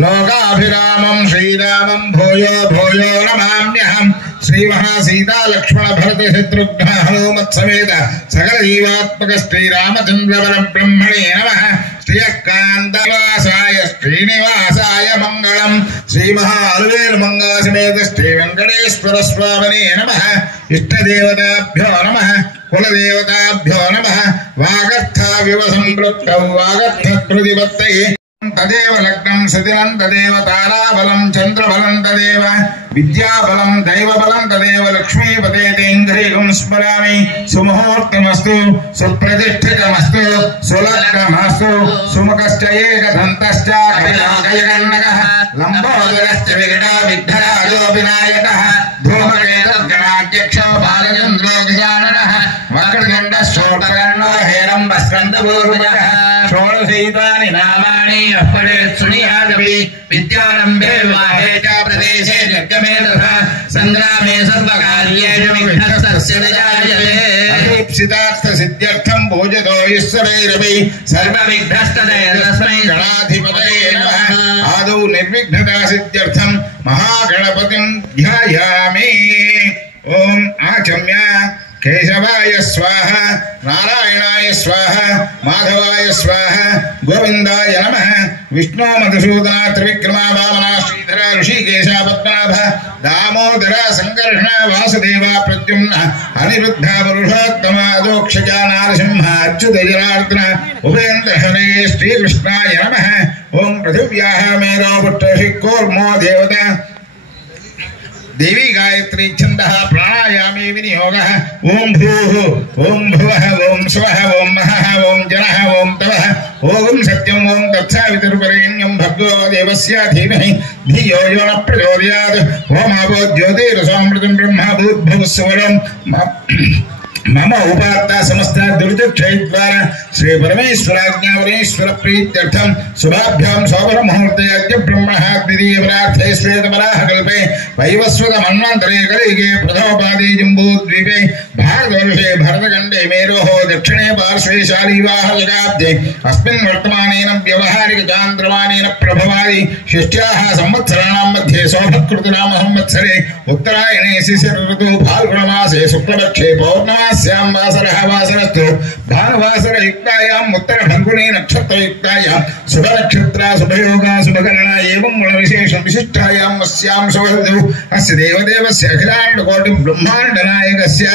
लोकाभिरामं श्रीरामं भूयो भूयो नमाम्यहं श्री महासीता लक्ष्मण भरत शत्रुघ्न हनुमत् समेत सकल जीवात्मक श्रीरामचंद्र परब्रह्मणे नमः। श्रीकांतवासाय श्रीनिवासाय मंगलम श्री महालवेर मंगल समेत श्री वेंकटेश्वर स्वामिने नमः। इष्टदेवताभ्यो नमः कुलदेवताभ्यो नमः। वागर्थ विवसंपृक्तौ वागर्थ कृतिपत्तये तदेव लग्नं सदिनं तदेव ताराबलं चंद्रबलं तदेव विद्याबलं दैवबलं तदेव लक्ष्मीपते तेन्द्रियं स्मरामि। सुमुहूर्तमस्तु सुप्रतिष्ठितमस्तु सुलग्नमस्तु सुमुखश्च एकदन्तश्च गजगणनकः लम्बोदरश्च विकटो विघ्नराजो विनायकः धूमकेतुर्गणाध्यक्षो बालचन्द्रो गजाननः वक्रतुण्डः शोटकर्णो हेरम्बस्कन्दपूर्वजः षोडशैतानि नामानि अपरेत्सुनियादपि विद्यारम्भे विवाहे च प्रदेशे जगमे तथा संग्रामे सर्वकार्येषु विघ्नस्तस्य न जायते। अभीप्सितार्थ सिद्ध्यर्थं पूजतो ईश्वरैरपि सर्वविघ्नस्तदे तस्मै गणाधिपतये नमः। आदौ निर्विघ्नता सिद्ध्यर्थं महागणपतिं ध्यायामि। ओम आचम्य केशवाय स्वाहा नारायणाय स्वाहा माधवाय स्वाहा गोविंदाय नमः। विष्णु मधुसूदन त्रिविक्रमा वामना श्रीधर ऋषिकेश पद्मनाभ दामोदर संकर्षण वासुदेव प्रद्युम्न अनिरुद्ध पुरुषोत्तम अदोक्षजा नारसिंह अच्युत जनार्दन उपेन्द्र हरे श्रीकृष्णाय नमः। ओम पृथिव्याः मेरो पुट्टशिकोर्मो देवता देवी गायत्री छंदः प्राणायामी विनियोगः। ओम भूः ओम भुवः ओम स्वः ओम महः ओम जनः ओम तवः ओम सत्यं ओम तत्सवितुर्वरेण्यं भर्गो देवस्य धीमहि धियो यो न प्रचोदयात्। ओम आपो ज्योतिरसोमृतं ब्रह्म भूर्भुवस्वरं मम उपात्ता समस्त दुर्दक्षयद्वारा श्री परमेश्वराज्ञावरेश्वर प्रीत्यर्थं शुभाभ्यां सोबर मुहूर्ते अद्य ब्रह्मणः द्वितीय परार्थे श्वेतवराह कल्पे वैवस्वत मन्वन्तरे कलिगे प्रथमपादे जम्बूद्वीपे भारतवर्षे भरतखण्डे मेरोः दक्षिणे पार्श्वे शालीवाहलकाब्दे अस्मिन् वर्तमानेन व्यवहारिक चान्द्रमानेन प्रभवादि षष्ट्याः संवत्सराणां मध्ये शोभकृतनाम संवत्सरे उत्तरायणे शिशिर ऋतु फाल्गुणमासे शुक्लपक्षे पौर्णमास्यां वासरः वासरस्तु भानुवासर युक्तायां उत्तर फल्गुनी नक्षत्र युक्तायां शुभ नक्षत्र शुभयोगा शुभगणना एवं गुणविशेष विशिष्टायां अस्यां शुभऋतु अस्य देवदेवस्य अखिलांड कोटि ब्रह्मांड नायकस्य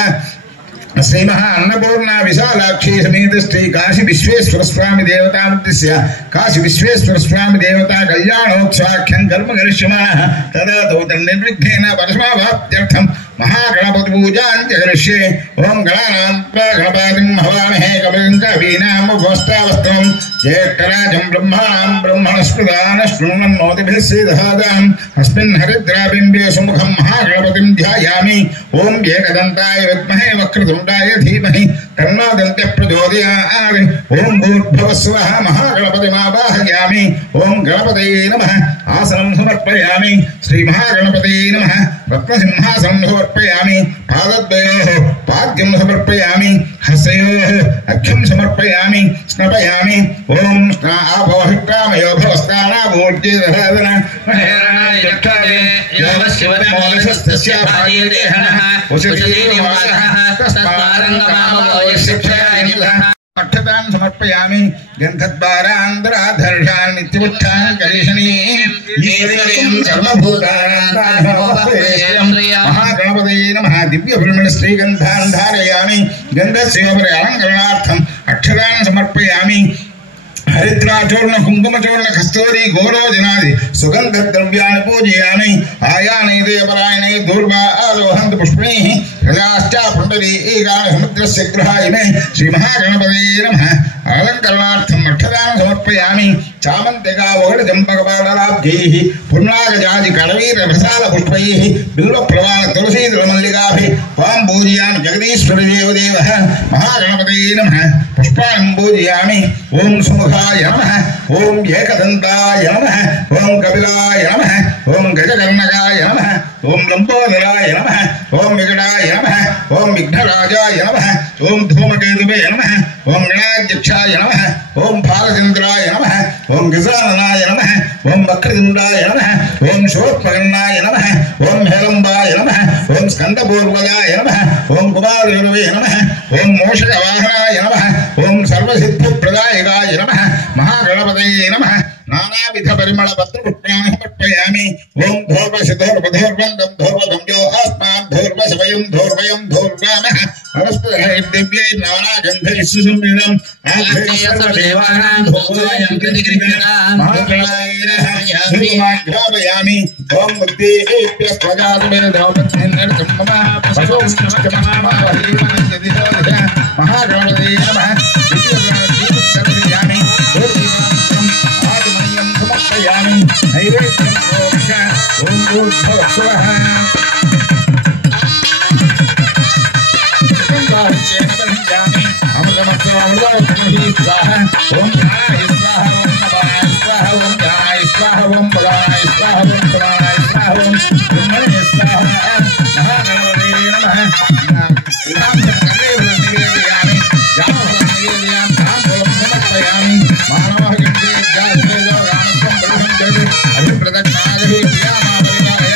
श्री महा अन्नपूर्णा विशालाक्षी समेत श्री काशी विश्वेश्वर स्वामी देवतामुद्दिश्य काशी विश्वेश्वर स्वामी देवता कल्याणोत्सवाख्यं कर्म करिष्यमाणः तदा तु तन्निर्विघ्नेन परमावाप्त्यर्थं महागणपति पूजां च करिष्ये। ओम गणानां गणपतिं हवामहे कविं कवीनाम् उपस्थावस्तमं ज्येष्ठराजं ब्रह्मणां ब्रह्मणस्पदान शृण्वन्नोतिभिः सीदधाताम् अस्मिन् हरिद्राबिम्बे सुमुखं महागणपतिं ध्यायामि। ओम एकदन्ताय विद्महे वक्रतुण्डाय धीमहि तन्नो दन्त्यः प्रचोदयात्। ओम भूर्भुवस्वः महागणपतिमावाहयामि। ओम गणपतये नमः। आसनं समर्पयामि। श्री महागणपतये नमः। रत्नसिंहासनं समर्पयामि। पादद्वयोः पाद्यं समर्पयामि। हस्तयोः अर्घ्यं समर्पयामि। स्नपयामि। ओम आपोहिष्टामयो भवस्तानाभूर्जिदधादन महेरणाय यक्षादे योगशिवतमोदशस्तस्य भार्यते हनः उषतीनिवासः तस्मारङ्गमामो यशिक्षाय निलः। अक्षतां समर्पयामि। गन्धद्वारान्धराधर्षान् नित्यमुत्थान् कलिशनीं ईश्वरीं सर्वभूतानां महागणपतये नमः। दिव्यफुल्मणि श्रीगन्धान् धारयामि। गन्धस्योपरि अलङ्करणार्थम् अक्षतां समर्पयामि। हरिद्राचूर्ण कुंकुमचूर्ण कस्तूरी गोरोजनादि सुगंध द्रव्याणि पूजयामि। आयाने देवरायणे दूर्वा आलोहन्त पुष्पैः प्रजाश्च पुण्डरी एकानि समुद्रस्य गृहाय मे श्री महागणपतये नमः। अलङ्करणार्थम् अक्षदानं समर्पयामि चामन्तिका वगडचम्पकपाटलाब्जैः पुण्णागजादिकरवीरभसालपुष्पैः बिल्वप्रवालतुलसीदलमल्लिकाभिः त्वां पूजयामि जगदीश्वरदेवदेवः महागणपतये नमः पुष्पाणं पूजयामि ॐ सुमुखाय नमः ॐ एकदन्ताय नमः ॐ कपिलाय नमः ॐ गजकर्णकाय नमः ॐ लम्बोदराय नमः ॐ विकटाय नमः ॐ विघ्नराजाय नमः ॐ धूमकेतुवे नमः ॐ गणाध्यक्षाय नमः ॐ भालचन्द्राय नमः ॐ गजाननाय नमः ॐ वक्रतुण्डाय नमः ॐ शोत्पकर्णाय नमः ॐ हेलम्बाय नमः ॐ स्कन्दपूर्वजाय नमः ॐ कुमारगुरवे नमः ॐ मोषकवाहनाय नमः ॐ सर्वसिद्धिप्रदायकाय नमः महागणपतये नमः नानाविध परिमल पत्रपुष्पाणि समर्पयामि ॐ धूर्वशधूर्वधूर्वन्दं धूर्वगम्यो अस्मात् धूर्वशवयं धूर्वयं धूर्वामः वनस्पतिर्दिव्यै नानागन्धैः सुसंयुक्तम् सर्वदेवानां भोजनं प्रतिगृह्णामि महागणपतये ॐ नमः नैवेद्यं मोक्ष ॐ ऊर्ध्वस्वः अमृतमस्वामृतोत्तमहि स्वाहा ॐ प्राणाय स्वाहा ॐ नवाय स्वाहा ॐ ध्यानाय स्वाहा ॐ पदाय स्वाहा ॐ प्राणाय स्वाहा ॐ ब्रह्मणे स्वाहा महागणपतये नमः निवेदयामि जामफलं निवेदयामि ताम्बूलं समर्पयामि मानवः गण्डे जातवेदो अभिप्रदक्षिणादि क्रियामावलिकाय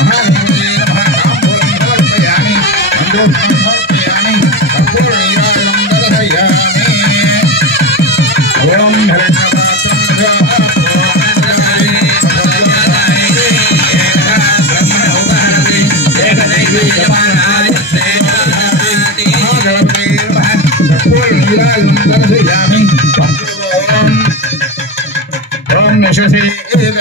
महागणपतये नमः ताम्बूलं समर्पयामि मन्त्रोक्तं समर्पयामि कर्पूरनीराजनं दर्शयामि ॐ हिरण्यवासं महागणपतये नमः कर्पूरनीराजनं दर्शयामि ॐ नशसे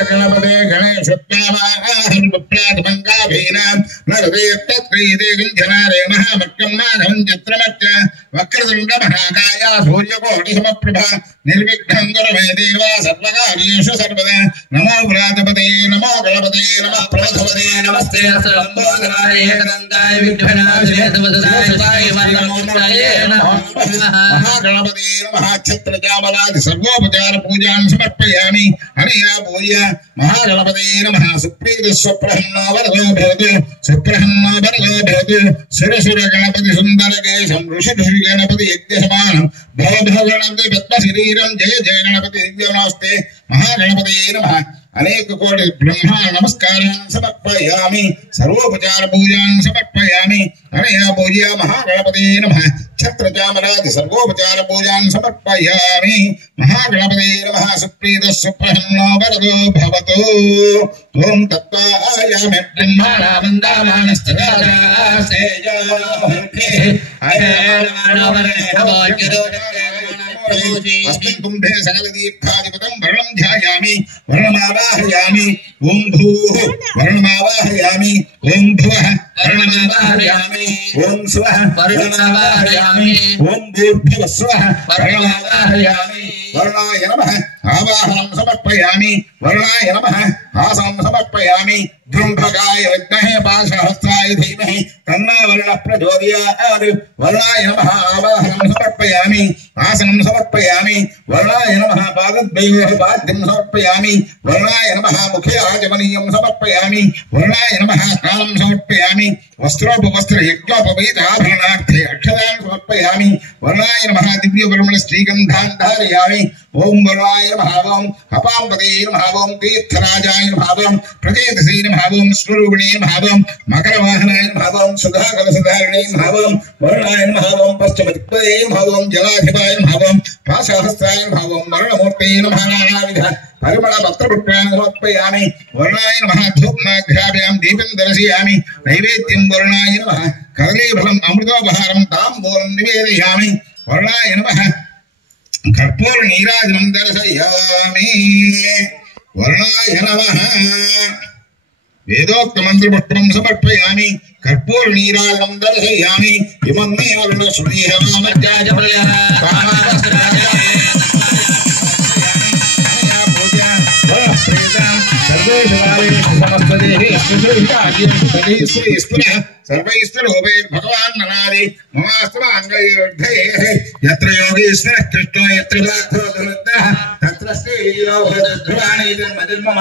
गणपते गणेशोत्पावाहं विप्रातमङ्गाभीनां नरदेवतत्क्रीते गुञ्जनारे महामक्कं माघं चित्रमच्च वक्रतुण्डमहाकाय सूर्यकोटिसमप्रभा निर्विघ्नं कुरु मे देव सर्वकार्येषु सर्वदा नमो व्रातपते नमो गणपते नमः प्रभवते नमस्ते लम्बोदराय एकदन्ताय विघ्नविनाशिने सर्वदाय शिवाय नमोमूर्तये नमः महागणपते नमः छत्रचामलादि सर्वोपचार पूजां समर्पयामि हरिया पूज्य महागणपतये नमः सुप्रीत स्वप्रहन्नो वरदो भवतु सुप्रहन्नो वरदो भवतु सुरसुर गणपति सुंदर केशं ऋषि गणपति यज्ञ समानं भव भव गणपति पद्म शरीरं जय जय गणपति दिव्य नमस्ते महागणपतये नमः अनेक कोटि ब्रह्मा नमस्कारान् समर्पयामि सर्वोपचार पूजां समर्पयामि हरिया पूज्य महागणपतये नमः छत्रचामरादि सर्वोपचार पूजां समर्पयामि महागणपतये नमः सुप्रीत सुप्रहन्नो वरदो भवतु ॐ तत्त्वायामि ब्रह्मणा वन्दामानस्तदासेयो अस्मिन् कुम्भे सकलदीर्थाधिपतं वर्णं ध्यायामि वर्णमावाहयामि ॐ भूः वर्णमावाहयामि ॐ भुवः वर्णमावाहयामि ॐ स्वः वर्णमावाहयामि ॐ भूर्भुवः स्वः वर्णमावाहयामि वर्णाय नमः आवाहनं समर्पयामि वर्णाय नमः आसनं समर्पयामि द्रुम्भकाय विद्महे पाशहस्ताय धीमहि तन्नो वर्णः प्रचोदयात् वर्णाय नमः आवाहनं समर्पयामि आसनं समर्पयामि वर्णाय नमः पादद्वयोः पाद्यं समर्पयामि वर्णाय नमः मुखे आचमनीयं समर्पयामि वर्णाय नमः स्नानं समर्पयामि वस्त्रोपवस्त्रयज्ञोपवीताभरणार्थे अक्षतान् समर्पयामि वर्णाय नमः दिव्यब्रह्मण श्रीगन्धान् धारयामि ओम वर्णाय नमः ओम अपाम्पते नमः ओम तीर्थराजाय नमः ओम प्रचेतसे नमः ओम स्वरूपिणे नमः ओम मकरवाहनाय नमः ओम सुधाकलशधारिणे नमः ओम वर्णाय नमः ओम पश्चिमदिक्पदे नमः ओम जलाधिपाय नमः ओम पाशहस्ताय नमः ओम वर्णमूर्तये नमः नानाविध परिमल पत्रपुष्पाणि समर्पयामि वर्णाय नमः धूपमाघ्राभ्यां दीपं दर्शयामि नैवेद्यं वर्णाय नमः कदलीफलम् अमृतोपहारं ताम्बूलं निवेदयामि वर्णाय नमः कर्पूर नीराजनं दर्शयामि वर्णाय नमः वेदोक्तमन्त्रपुष्पं समर्पयामि कर्पूरनीराजनं दर्शयामि इमं मे वरुणश्रीहवामज्जाजप्रया सर्वैश्वरूपे भगवान् ननादि ममास्तमाङ्गये यत्र योगीश्वरः कृष्णो यत्र बाधोदरुद्रः तत्र श्रीयोगध्रुवाणीर्मतिर्मम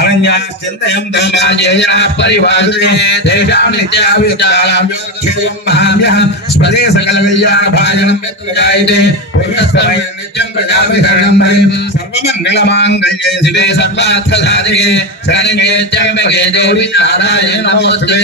अरण्याश्चिन्तयं धर्माजयः परिवादे तेषां नित्याभिचारां योगक्षेमं महाम्यहं स्मरे सकलकल्याणभाजनं यत्र जायते पुरुषस्तमयं नित्यं प्रजाभिहरणं हरिं सर्वमङ्गलमाङ्गल्ये शिवे सर्वार्थसाधिके शरण्ये त्र्यम्बके गौरी नारायणे नमोस्तुते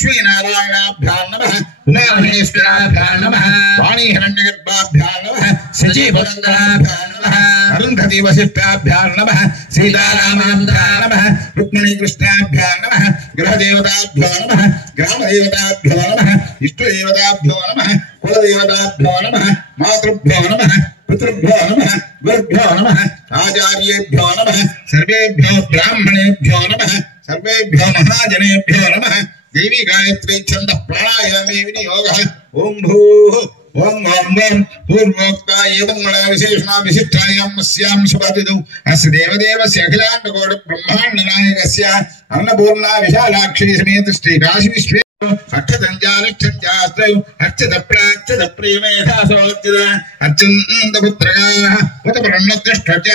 लक्ष्मीनारायणाभ्यां नमः उमामहेश्वराभ्यां नमः वाणीहिरण्यगर्भाभ्यां नमः शचीपुरन्दराभ्यां नमः अरुन्धती वसिष्ठाभ्यां नमः सीतारामाभ्यां नमः रुक्मिणीकृष्णाभ्यां नमः गृहदेवताभ्यो नमः ग्रामदेवताभ्यो नमः इष्टदेवताभ्यो नमः कुलदेवताभ्यो नमः मातृभ्यो नमः पितृभ्यो नमः गुरुभ्यो नमः आचार्येभ्यो नमः सर्वेभ्यो ब्राह्मणेभ्यो नमः सर्वेभ्यो महाजनेभ्यो नमः देवी गायत्री छंद प्राणायामे विनियोगः ओम भूः ओम ओम पूर्वोक्ता एवं मणा विशेषणा विशिष्टायां अस्यां शुभतिदौ अस्य देवदेवस्य अखिलाण्डकोटि ब्रह्माण्ड नायकस्य अन्नपूर्णा विशालाक्षी समेत श्री काशी विश्वे अक्षतंजालक्षत्यास्त्रय अर्चित प्राच्यत प्रेमेधासोच्चित अर्चन्दपुत्रगाः उतपरन्नकृष्टच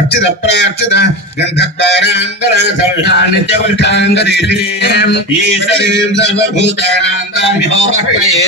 अर्चित प्राच्यत गन्धद्वारान्तरासर्षा नित्यवृक्षाङ्गदेशीं ईश्वरीं सर्वभूतानां तामिहोमह्वये